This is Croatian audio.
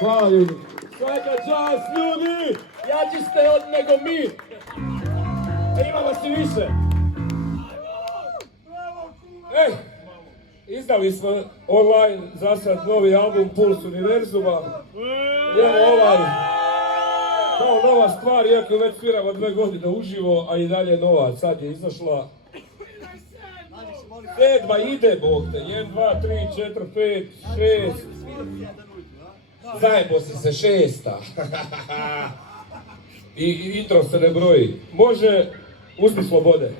Hvala ljudi. Svaka čast ljudi! Jači ste od nego mi! Ima vas i više! Izdali smo online za sad novi album Puls Univerzuma. Evo ovaj, kao nova stvar, iako već sviramo 2 godine uživo, a i dalje nova. Sad je izašla 7. ide, Bog te. 1, 2, 3, 4, 5, 6. Zajebo si se 6. I intro se ne broji. Može, uzmi slobode.